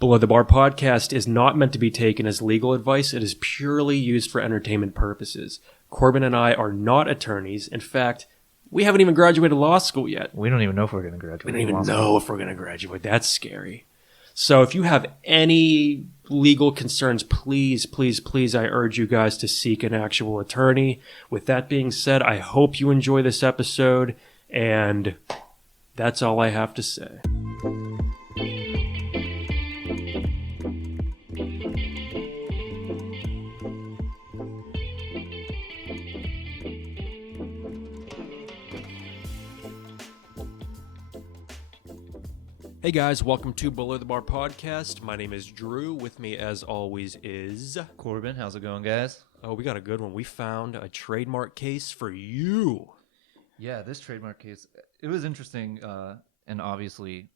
Below the Bar podcast is not meant to be taken as legal advice. It is purely used for entertainment purposes. Corbin and I are not attorneys. In fact, we haven't even graduated law school yet. We don't even know if we're going to graduate. We don't even know if we're going to graduate. That's scary. So if you have any legal concerns, please, I urge you guys to seek an actual attorney. With that being said, I hope you enjoy this episode, and that's all I have to say. Hey guys, welcome to Below the Bar podcast. My name is Drew. With me, as always, is Corbin. How's it going, guys? Oh, we got a good one. We found a trademark case for you. Yeah, this trademark case, it was interesting, and obviously,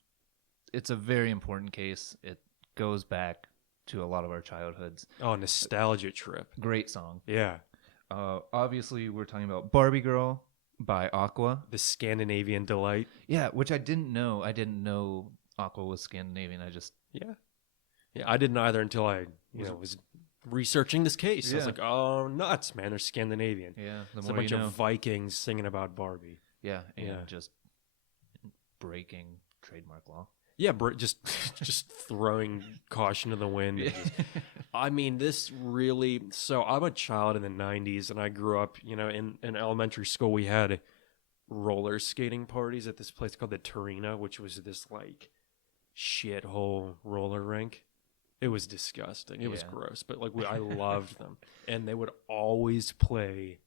it's a very important case. It goes back to a lot of our childhoods. Oh, nostalgia trip. Great song. Yeah. Obviously, we're talking about Barbie Girl by Aqua. The Scandinavian delight. Yeah, which I didn't know. I didn't know Aqua was Scandinavian. Yeah, I didn't either until I was researching this case. I was like, oh, nuts, man, they're Scandinavian. Yeah, It's a bunch of Vikings singing about Barbie. Yeah, and just breaking trademark law. Yeah, just throwing caution to the wind. Yeah. I mean, this really... So I'm a child in the 90s, and I grew up, in elementary school. We had roller skating parties at this place called the Macarena, which was this, shithole roller rink. It was disgusting. It was gross, but, I loved them. And they would always play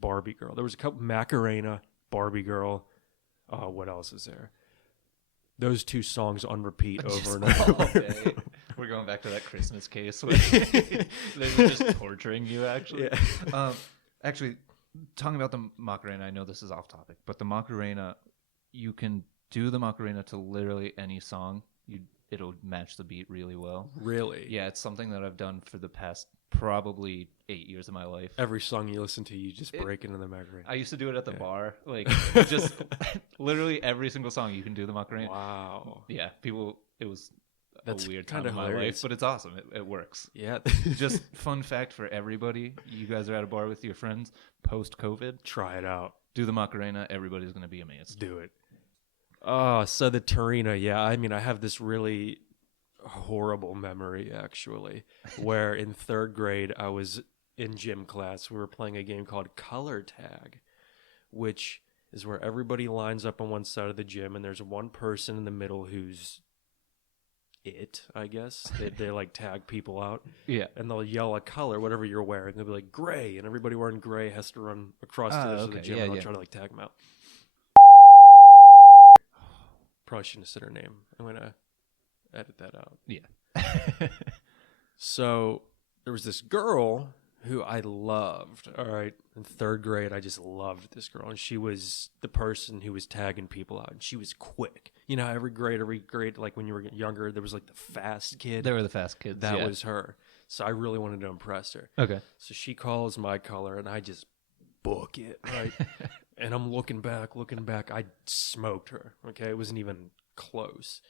Barbie Girl. There was a couple... Macarena, Barbie Girl. What else is there? Those two songs on repeat over and over. Okay. We're going back to that Christmas case where they were just torturing you, actually. Yeah. Actually, talking about the Macarena, I know this is off topic, but the Macarena, you can do the Macarena to literally any song. It'll match the beat really well. Really? Yeah, it's something that I've done for the past probably 8 years of my life. Every song you listen to, you just break into the Macarena. I used to do it at the bar. Just literally every single song you can do the Macarena. Wow. Yeah, it was That's a weird kind time of in my hilarious. life, but it's awesome. It works. Yeah. Just fun fact for everybody. You guys are at a bar with your friends post-COVID. Try it out. Do the Macarena. Everybody's going to be amazed. Do it. Oh, so the Macarena, yeah. I mean, I have this really horrible memory, actually, where in third grade, I was in gym class. We were playing a game called Color Tag, which is where everybody lines up on one side of the gym, and there's one person in the middle who's it, I guess. They tag people out. Yeah. And they'll yell a color, whatever you're wearing. They'll be like, gray. And everybody wearing gray has to run across the gym, and I'll try to tag them out. Probably shouldn't have said her name. I'm going to edit that out. Yeah. So there was this girl who I loved. All right. In third grade, I just loved this girl. And she was the person who was tagging people out. And she was quick. You know, every grade, when you were younger, there was the fast kid. They were the fast kids. That was her. So I really wanted to impress her. Okay. So she calls my color, and I just book it, right? And I'm looking back. I smoked her, okay? It wasn't even close.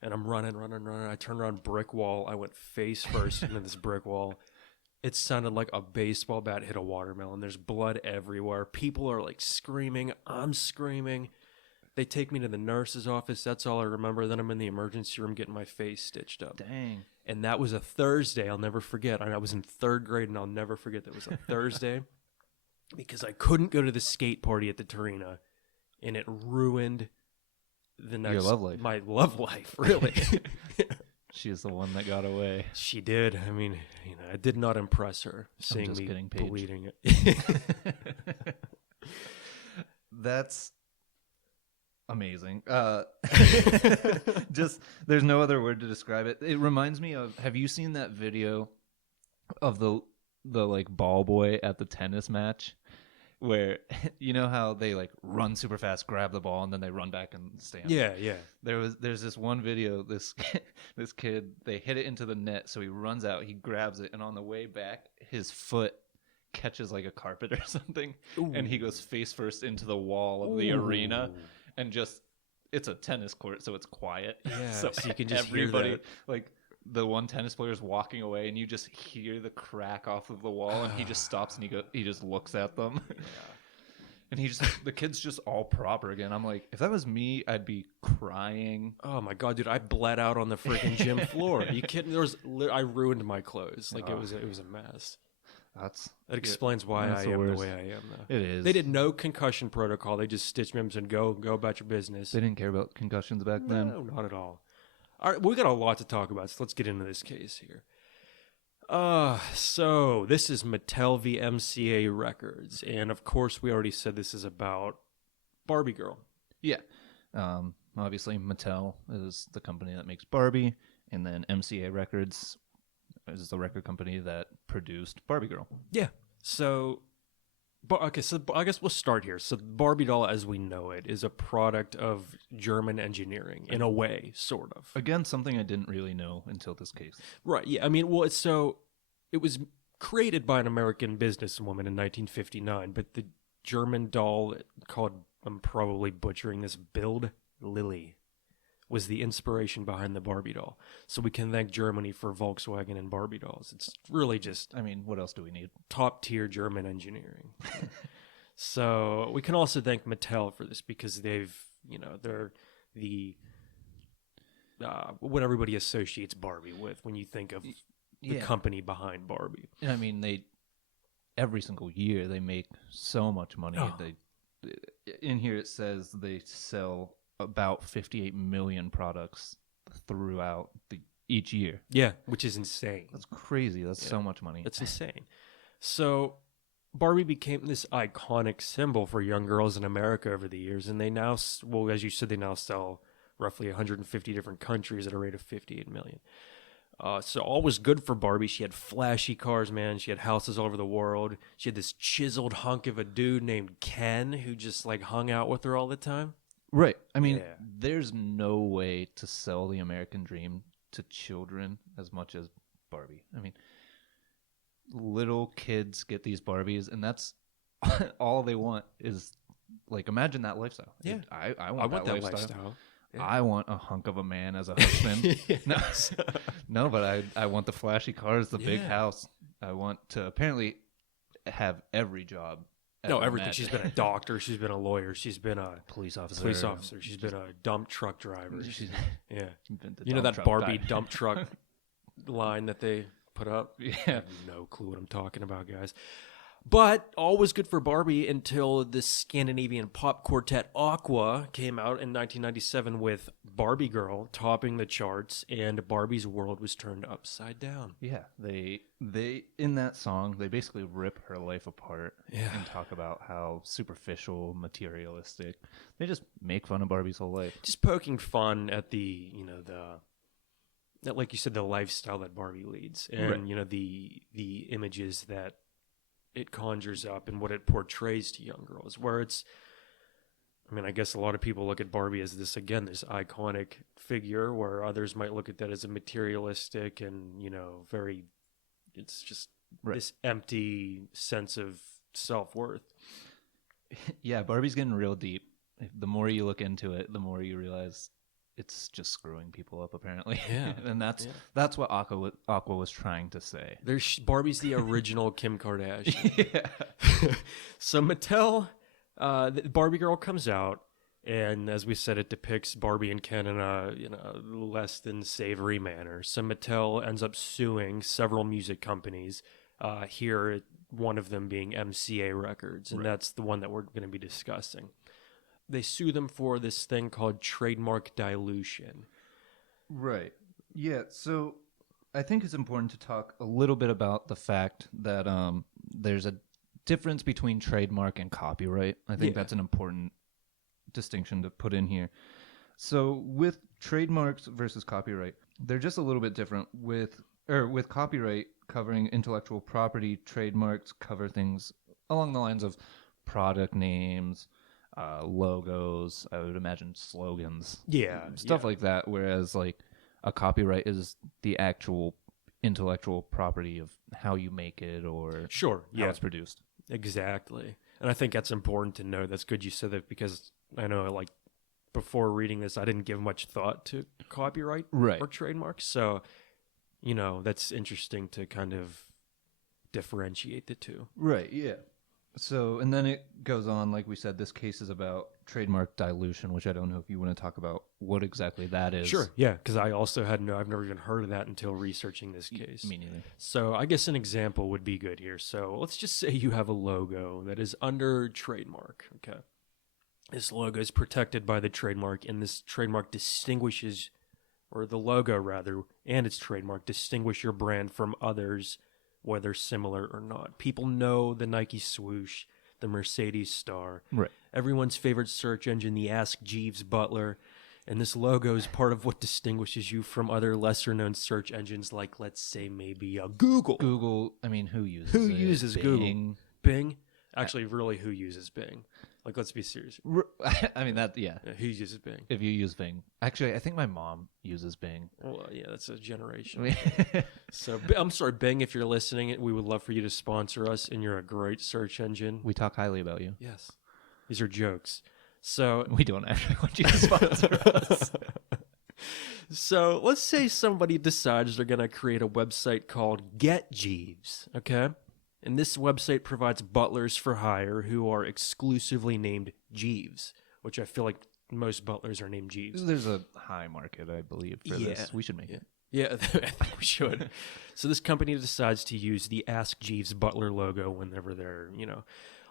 And I'm running. I turned around, brick wall. I went face first into this brick wall. It sounded like a baseball bat hit a watermelon. There's blood everywhere. People are screaming. I'm screaming. They take me to the nurse's office. That's all I remember. Then I'm in the emergency room getting my face stitched up. Dang. And that was a Thursday. I'll never forget. I was in third grade, and I'll never forget that was a Thursday because I couldn't go to the skate party at the Macarena, and it ruined your love life. My love life, really. She's the one that got away. She did. I mean, I did not impress her seeing me bleeding. That's amazing. Just there's no other word to describe it. It reminds me of, have you seen that video of the ball boy at the tennis match where you know how they run super fast, grab the ball, and then they run back and stand? Yeah. There's this one video, this kid, they hit it into the net, so he runs out, he grabs it, and on the way back his foot catches a carpet or something. Ooh. And he goes face first into the wall of the arena, and just, it's a tennis court, so it's quiet. Yeah, so you can just everybody hear that. the one tennis player is walking away, and you just hear the crack off of the wall, and he just stops and he just looks at them. Yeah. And the kid's just all proper again. I'm like, if that was me, I'd be crying. Oh my God, dude, I bled out on the freaking gym floor. Are you kidding? I ruined my clothes. Like it was a mess. That explains why I am the way I am, though. It is. They did no concussion protocol. They just stitched me up and said, go about your business. They didn't care about concussions back then? No, not at all. All right, we got a lot to talk about, so let's get into this case here. So this is Mattel V Mca Records, and of course we already said this is about Barbie Girl. Yeah. Obviously Mattel is the company that makes Barbie, and then MCA Records is the record company that produced Barbie Girl. Yeah. So I guess we'll start here. So Barbie doll, as we know it, is a product of German engineering, in a way, sort of. Again, something I didn't really know until this case. Right, yeah. I mean, well, it was created by an American businesswoman in 1959, but the German doll called, I'm probably butchering this, Bild Lilly, was the inspiration behind the Barbie doll. So we can thank Germany for Volkswagen and Barbie dolls. It's really just... I mean, what else do we need? Top-tier German engineering. So we can also thank Mattel for this because they're the... what everybody associates Barbie with when you think of the company behind Barbie. And I mean, every single year they make so much money. Oh. In here it says they sell about 58 million products throughout each year. Yeah, which is insane. That's crazy. That's so much money. That's insane. So Barbie became this iconic symbol for young girls in America over the years, and they now, well, as you said, they now sell roughly 150 different countries at a rate of 58 million. So all was good for Barbie. She had flashy cars, man. She had houses all over the world. She had this chiseled hunk of a dude named Ken who just like hung out with her all the time. Right. I mean, there's no way to sell the American dream to children as much as Barbie. I mean, little kids get these Barbies, and that's all they want is, like, imagine that lifestyle. Yeah. I want that lifestyle. Yeah. I want a hunk of a man as a husband. No, but I want the flashy cars, the big house. I want to apparently have every job. No, everything. She's been a doctor. She's been a lawyer. She's been a police officer. She's been a dump truck driver. Yeah. You know that Barbie dump truck line that they put up? Yeah. I have no clue what I'm talking about, guys. But all was good for Barbie until the Scandinavian pop quartet Aqua came out in 1997 with Barbie Girl topping the charts, and Barbie's world was turned upside down. Yeah, they in that song they basically rip her life apart and talk about how superficial, materialistic. They just make fun of Barbie's whole life, just poking fun at the like you said, the lifestyle that Barbie leads, and the images that it conjures up and what it portrays to young girls, where it's, I mean, I guess a lot of people look at Barbie as this iconic figure, where others might look at that as a materialistic and, it's just this empty sense of self-worth. Yeah, Barbie's getting real deep. The more you look into it, the more you realize it's just screwing people up, apparently. Yeah. And that's what Aqua was trying to say. Barbie's the original Kim Kardashian. Yeah. So Mattel, the Barbie Girl comes out, and as we said, it depicts Barbie and Ken in a less than savory manner. So Mattel ends up suing several music companies, here one of them being MCA Records, and that's the one that we're going to be discussing. They sue them for this thing called Trademark Dilution. Right. Yeah, so I think it's important to talk a little bit about the fact that there's a difference between trademark and copyright. I think that's an important distinction to put in here. So with trademarks versus copyright, they're just a little bit different. With copyright covering intellectual property, trademarks cover things along the lines of product names, logos, I would imagine slogans, stuff like that, whereas like a copyright is the actual intellectual property of how you make it or how it's produced. Exactly. And I think that's important to know. That's good you said that, because I know, like, before reading this, I didn't give much thought to copyright or trademark. So that's interesting to kind of differentiate the two. Right, yeah. So, and then it goes on, like we said, this case is about trademark dilution, which I don't know if you want to talk about what exactly that is. Sure, yeah, because I also I've never even heard of that until researching this case. Me neither. So I guess an example would be good here. So let's just say you have a logo that is under trademark, okay? This logo is protected by the trademark, and this trademark distinguishes, or the logo rather, and its trademark distinguish your brand from others, whether similar or not. People know the Nike swoosh, the Mercedes star, Right. everyone's favorite search engine, the Ask Jeeves Butler, and this logo is part of what distinguishes you from other lesser-known search engines like, let's say, maybe Google. Google, I mean, who uses Who it? uses Bing. Google? Bing? Actually, really, who uses Bing? Like, let's be serious. I mean, that, yeah. Who uses Bing? If you use Bing. Actually, I think my mom uses Bing. Well, yeah, that's a generation. So, I'm sorry, Bing, if you're listening, we would love for you to sponsor us, and you're a great search engine. We talk highly about you. Yes. These are jokes. So We don't actually want you to sponsor us. So let's say somebody decides they're going to create a website called Get Jeeves, okay? And this website provides butlers for hire who are exclusively named Jeeves, which I feel like most butlers are named Jeeves. There's a high market, I believe, for this. We should make it. Yeah, I think we should. So this company decides to use the Ask Jeeves Butler logo whenever they're,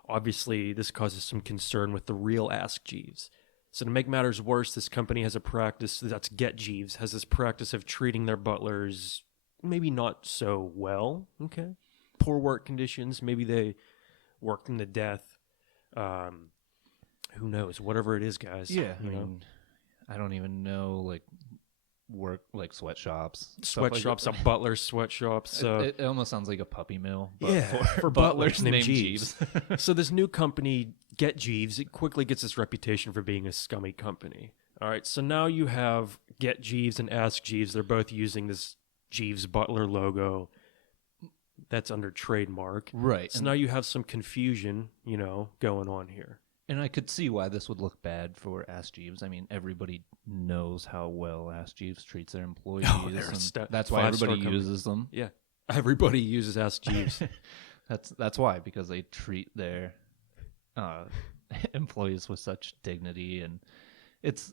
obviously this causes some concern with the real Ask Jeeves. So to make matters worse, this company has a practice, that's Get Jeeves, has this practice of treating their butlers maybe not so well, okay? Poor work conditions, maybe they worked them to death. Who knows? Whatever it is, guys. Yeah, I mean, I don't even know, work like sweatshops. Sweatshops, a butler sweatshop. So it almost sounds like a puppy mill. But yeah, for butlers named Jeeves. So this new company, Get Jeeves, it quickly gets its reputation for being a scummy company. All right, so now you have Get Jeeves and Ask Jeeves. They're both using this Jeeves Butler logo that's under trademark. Right. So now you have some confusion, going on here. And I could see why this would look bad for Ask Jeeves. I mean, everybody knows how well Ask Jeeves treats their employees. That's why everybody uses them. Yeah, everybody uses Ask Jeeves. That's why, because they treat their employees with such dignity. And it's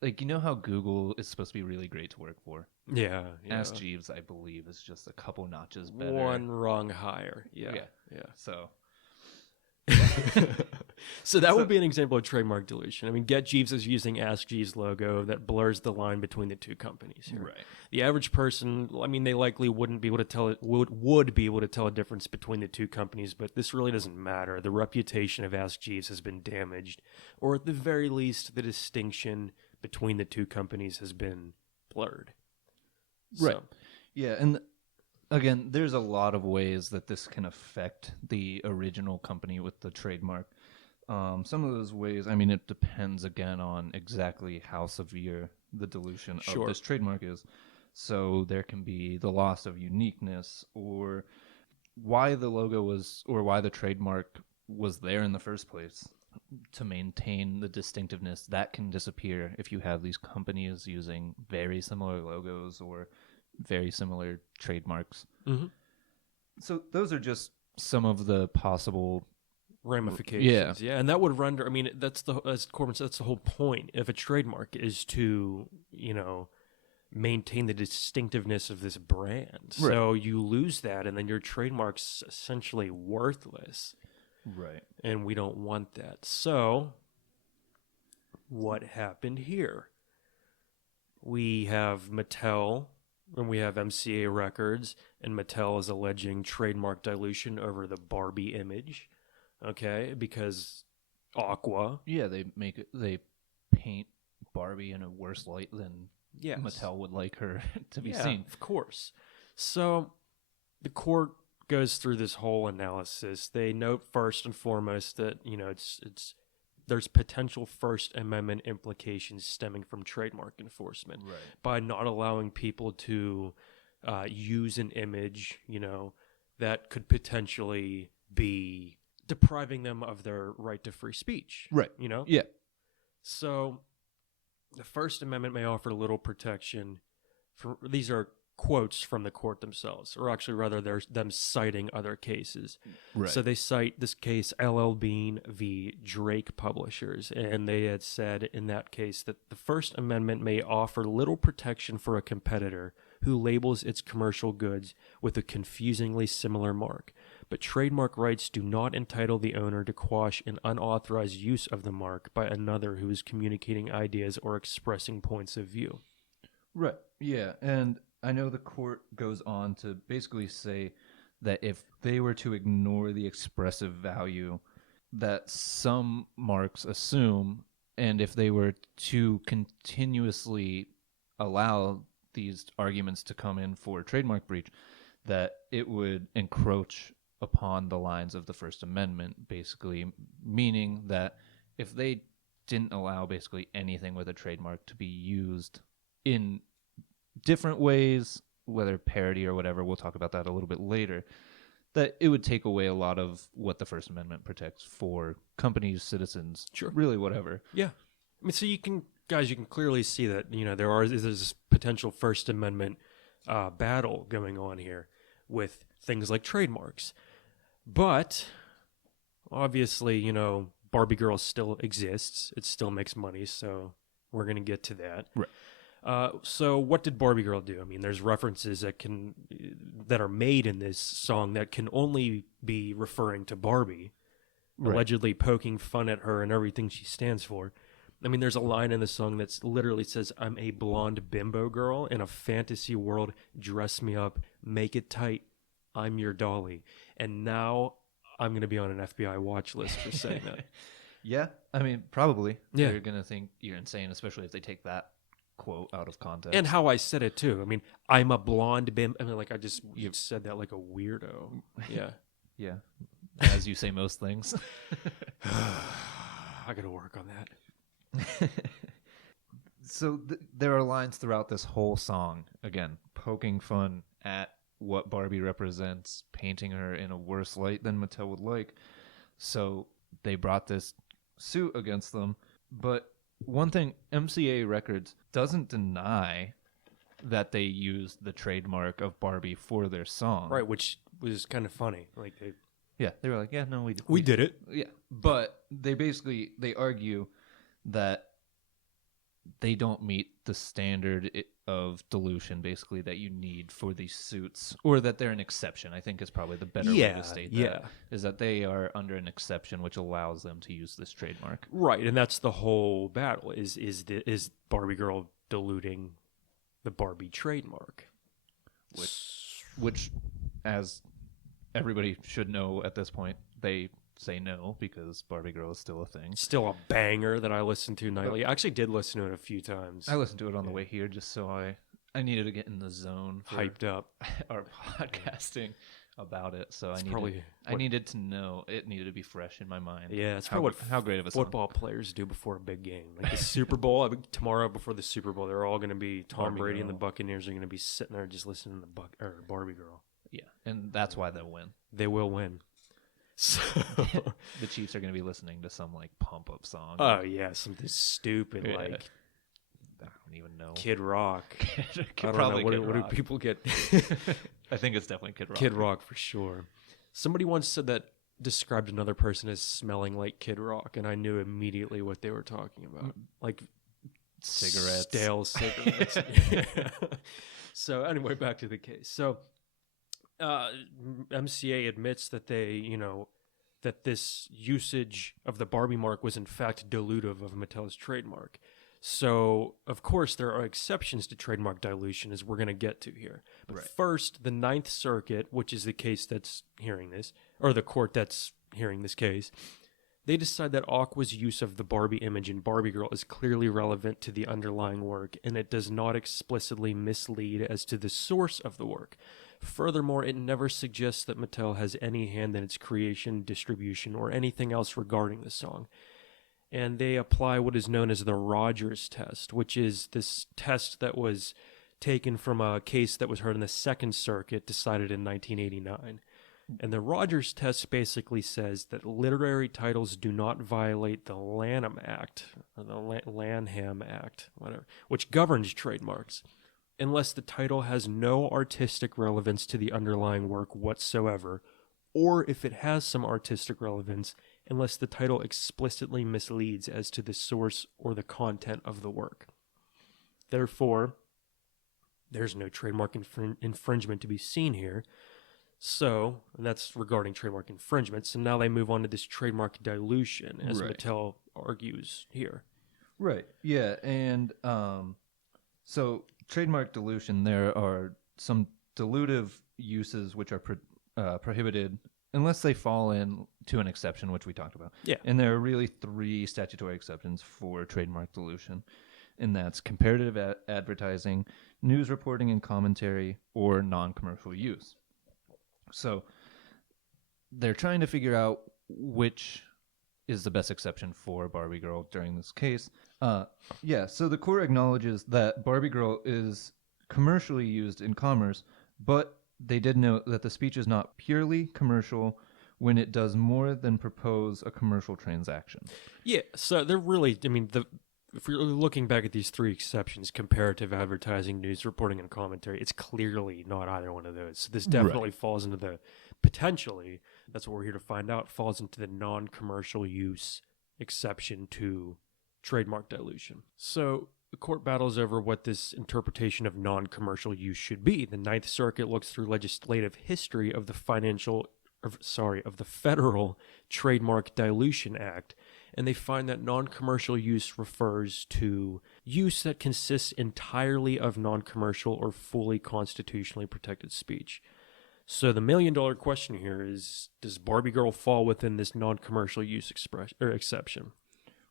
like, how Google is supposed to be really great to work for. Yeah. Ask Jeeves, I believe, is just a couple notches better. One rung higher. Yeah. So... So that would be an example of trademark dilution. I mean, Get Jeeves is using Ask Jeeves logo that blurs the line between the two companies here. Right. The average person, I mean, they likely wouldn't be able to tell it, would be able to tell a difference between the two companies, but this really doesn't matter. The reputation of Ask Jeeves has been damaged, or at the very least, the distinction between the two companies has been blurred. Right. So, yeah, and again, there's a lot of ways that this can affect the original company with the trademark. Some of those ways, I mean, it depends again on exactly how severe the dilution of this trademark is. So there can be the loss of uniqueness, or why the logo was, or why the trademark was there in the first place to maintain the distinctiveness. That can disappear if you have these companies using very similar logos or very similar trademarks. mm-hmm. So those are just some of the possible ramifications. Yeah, and that would render, I mean, as Corbin said, that's the whole point of a trademark, is to, maintain the distinctiveness of this brand. Right. So you lose that, and then your trademark's essentially worthless. Right. And we don't want that. So what happened here? We have Mattel, and we have MCA Records, and Mattel is alleging trademark dilution over the Barbie image. Okay, because Aqua. Yeah, they paint Barbie in a worse light than Mattel would like her to be seen. Of course. So the court goes through this whole analysis. They note first and foremost that, there's potential First Amendment implications stemming from trademark enforcement by not allowing people to use an image, that could potentially be depriving them of their right to free speech. Right. Yeah. So the First Amendment may offer little protection. These are quotes from the court themselves, or actually rather they're them citing other cases. Right. So they cite this case LL Bean v. Drake Publishers, and they had said in that case that the First Amendment may offer little protection for a competitor who labels its commercial goods with a confusingly similar mark, but trademark rights do not entitle the owner to quash an unauthorized use of the mark by another who is communicating ideas or expressing points of view. Right. Yeah. And I know the court goes on to basically say that if they were to ignore the expressive value that some marks assume, and if they were to continuously allow these arguments to come in for trademark breach, that it would encroach upon the lines of the First Amendment, basically, meaning that if they didn't allow basically anything with a trademark to be used in different ways, whether parody or whatever, we'll talk about that a little bit later, that it would take away a lot of what the First Amendment protects for companies, citizens, Sure. really whatever. Yeah. I mean, so you can clearly see that, there's this potential First Amendment battle going on here with things like trademarks. But obviously, Barbie Girl still exists. It still makes money, so we're going to get to that. Right. So what did Barbie Girl do? I mean, there's references that are made in this song that can only be referring to Barbie, Right. allegedly poking fun at her and everything she stands for. I mean, there's a line in the song that literally says, "I'm a blonde bimbo girl in a fantasy world. Dress me up, make it tight. I'm your dolly." And now I'm going to be on an FBI watch list for saying that. Yeah, I mean, probably. Yeah. They're going to think you're insane, especially if they take that quote out of context. And how I said it too. I mean, I'm a blonde bim. I mean, like you said that like a weirdo. Yeah. Yeah, as you say most things. I got to work on that. So there are lines throughout this whole song, again, poking fun at what Barbie represents, painting her in a worse light than Mattel would like. So they brought this suit against them. But one thing, MCA Records doesn't deny that they used the trademark of Barbie for their song. Right, which was kind of funny. Like they were like, yeah, no, we did it. Yeah, but they argue that they don't meet the standard of dilution, basically, that you need for these suits, or that they're an exception, I think is probably the better way to state that, is that they are under an exception which allows them to use this trademark. Right, and that's the whole battle, is Barbie Girl diluting the Barbie trademark. Which, as everybody should know at this point, they say no, because Barbie Girl is still a thing. Still a banger that I listen to nightly. I actually did listen to it a few times. I listened to it on the way here just so I needed to get in the zone for hyped up our podcasting about it. So it's I needed to know. It needed to be fresh in my mind. Yeah, it's how great of a football players do before a big game. Like the Super Bowl, I think tomorrow before the Super Bowl, they're all going to be Tom Brady and the Buccaneers are going to be sitting there just listening to Barbie Girl. Yeah, and that's why they'll win. They will win. So the Chiefs are going to be listening to some like pump up song. Oh yeah, something stupid like I don't even know. Kid Rock. I don't know. What do people get? I think it's definitely Kid Rock. Kid Rock for sure. Somebody once said that described another person as smelling like Kid Rock, and I knew immediately what they were talking about. Like cigarettes. Stale cigarettes. So anyway, back to the case. So MCA admits that that this usage of the Barbie mark was in fact dilutive of Mattel's trademark. So, of course, there are exceptions to trademark dilution, as we're going to get to here. But first, the Ninth Circuit, which is the case that's hearing this, or the court that's hearing this case, they decide that Aqua's use of the Barbie image in Barbie Girl is clearly relevant to the underlying work, and it does not explicitly mislead as to the source of the work. Furthermore, it never suggests that Mattel has any hand in its creation, distribution, or anything else regarding the song. And they apply what is known as the Rogers test, which is this test that was taken from a case that was heard in the Second Circuit, decided in 1989. And the Rogers test basically says that literary titles do not violate the Lanham Act, or the Lanham Act, whatever, which governs trademarks. unless the title has no artistic relevance to the underlying work whatsoever, or if it has some artistic relevance, unless the title explicitly misleads as to the source or the content of the work. Therefore, there's no trademark infringement to be seen here. So, and that's regarding trademark infringement. So now they move on to this trademark dilution, as Mattel argues here. Right. Yeah. And so trademark dilution, there are some dilutive uses which are prohibited unless they fall into an exception, which we talked about. Yeah. And there are really 3 statutory exceptions for trademark dilution, and that's comparative advertising, news reporting and commentary, or non-commercial use. So they're trying to figure out which is the best exception for Barbie Girl during this case. So the court acknowledges that Barbie Girl is commercially used in commerce, but they did note that the speech is not purely commercial when it does more than propose a commercial transaction. Yeah, so they're really, if you're looking back at these 3 exceptions, comparative advertising, news reporting, and commentary, it's clearly not either one of those. So this definitely falls into the, potentially, that's what we're here to find out, falls into the non-commercial use exception to trademark dilution. So the court battles over what this interpretation of non-commercial use should be. The Ninth Circuit looks through legislative history of the Federal Trademark Dilution Act, and they find that non-commercial use refers to use that consists entirely of non-commercial or fully constitutionally protected speech. So the million-dollar question here is, does Barbie Girl fall within this non-commercial use exception?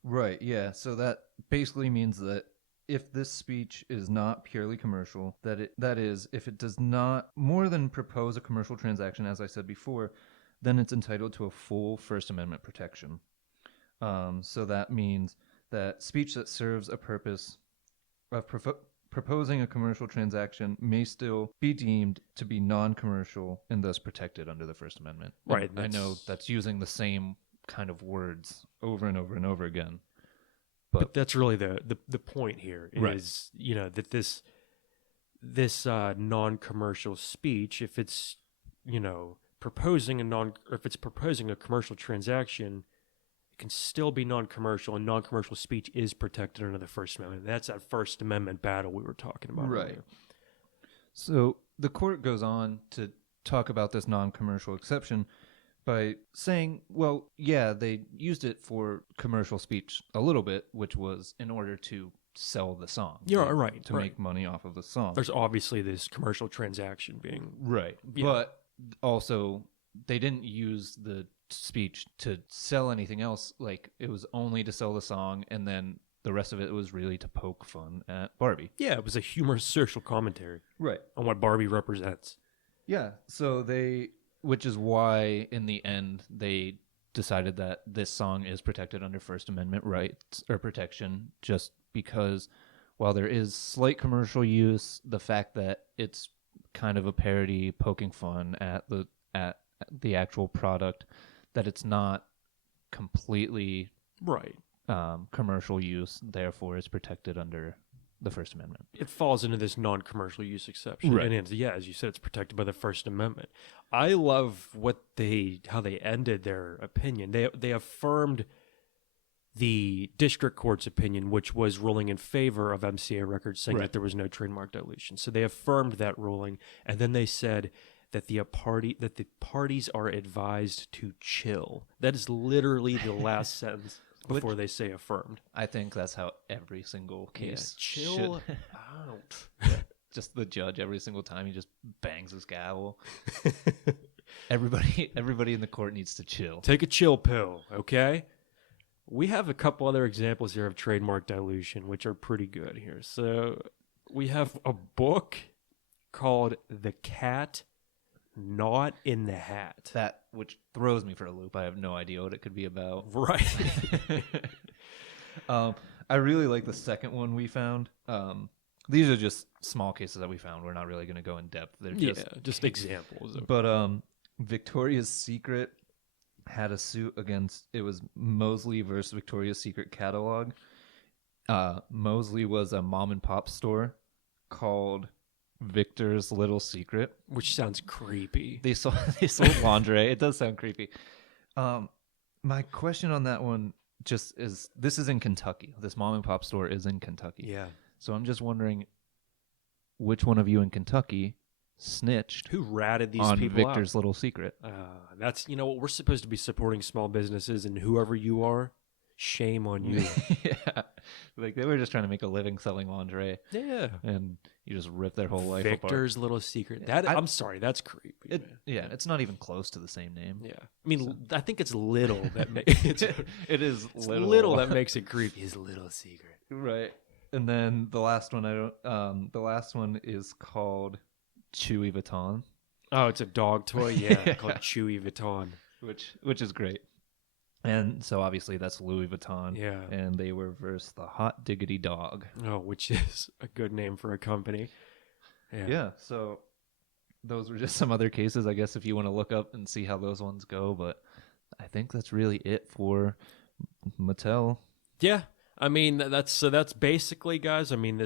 Right, yeah. So that basically means that if this speech is not purely commercial, that is, if it does not more than propose a commercial transaction, as I said before, then it's entitled to a full First Amendment protection. So that means that speech that serves a purpose of proposing a commercial transaction may still be deemed to be non-commercial and thus protected under the First Amendment. Right. I know that's using the same kind of words over and over and over again. But that's really the point here is, that this non-commercial speech, if it's, proposing a commercial transaction, it can still be non-commercial, and non-commercial speech is protected under the First Amendment. That's that First Amendment battle we were talking about earlier. So the court goes on to talk about this non-commercial exception by saying, well, yeah, they used it for commercial speech a little bit, which was in order to sell the song. You're right. To make money off of the song. There's obviously this commercial transaction being... Right. Yeah. But also, they didn't use the speech to sell anything else. Like, it was only to sell the song, and then the rest of it was really to poke fun at Barbie. Yeah, it was a humorous social commentary. Right. On what Barbie represents. Yeah, so which is why, in the end, they decided that this song is protected under First Amendment rights or protection, just because while there is slight commercial use, the fact that it's kind of a parody poking fun at the actual product, that it's not completely commercial use, therefore is protected under the First Amendment. It falls into this non-commercial use exception. Right. And as you said, it's protected by the First Amendment. I love how they ended their opinion. They affirmed the district court's opinion, which was ruling in favor of MCA Records, saying that there was no trademark dilution. So they affirmed that ruling, and then they said that the parties are advised to chill. That is literally the last sentence before they say affirmed. I think that's how every single case chill should. out. Just the judge, every single time he just bangs his gavel. Everybody in the court needs to chill. Take a chill pill, okay? We have a couple other examples here of trademark dilution, which are pretty good here. So we have a book called The Cat Not in the Hat. That, which throws me for a loop. I have no idea what it could be about. Right. I really like the second one we found. These are just small cases that we found. We're not really going to go in depth. They're just examples. But Victoria's Secret had a suit against, it was Mosley versus Victoria's Secret catalog. Mosley was a mom and pop store called Victor's Little Secret. which sounds creepy. They sold lingerie. It does sound creepy. My question on that one just is, this is in Kentucky. This mom and pop store is in Kentucky. Yeah. So I'm just wondering, which one of you in Kentucky snitched Who ratted these on people Victor's Little Secret? That's, what we're supposed to be supporting small businesses, and whoever you are, shame on you. Yeah. Like, they were just trying to make a living selling lingerie. Yeah. And you just rip their whole life apart. Victor's Little Secret. I'm sorry, that's creepy. Man. Yeah, it's not even close to the same name. Yeah. I mean, I think it's little that makes it is little that makes it creepy. His little secret. Right. And then the last one the last one is called Chewy Vuitton. Oh, it's a dog toy? Yeah, called Chewy Vuitton. Which is great. And so obviously that's Louis Vuitton. Yeah. And they were versus the Hot Diggity Dog. Oh, which is a good name for a company. Yeah. So those were just some other cases, I guess, if you want to look up and see how those ones go. But I think that's really it for Mattel. Yeah. I mean, that's basically, guys. I mean,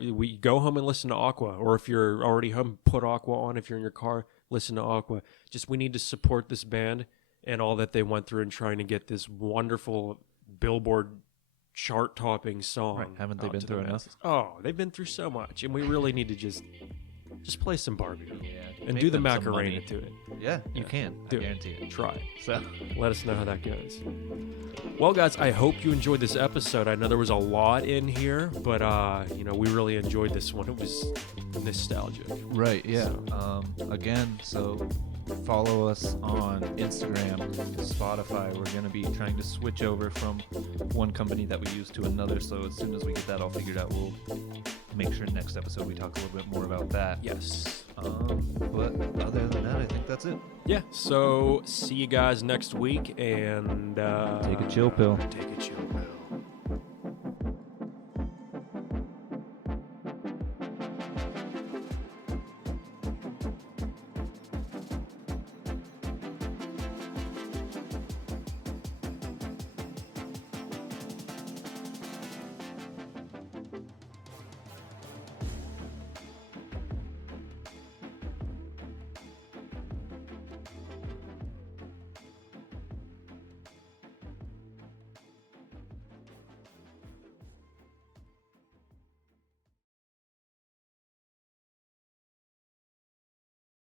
we go home and listen to Aqua, or if you're already home, put Aqua on. If you're in your car, listen to Aqua. Just, we need to support this band and all that they went through in trying to get this wonderful Billboard chart-topping song. Right. Haven't they been through enough? Oh, they've been through so much, and we really need to just play some Barbie. Yeah. And do the Macarena to it. Yeah, you can. Do I guarantee it. Try it. So let us know how that goes. Well, guys, I hope you enjoyed this episode. I know there was a lot in here, but we really enjoyed this one. It was nostalgic. Right, yeah. So. Again, follow us on Instagram, Spotify. We're going to be trying to switch over from one company that we use to another. So as soon as we get that all figured out, we'll make sure next episode we talk a little bit more about that. Yes. But other than that, I think that's it. Yeah. So see you guys next week, and take a chill pill. Take a chill pill.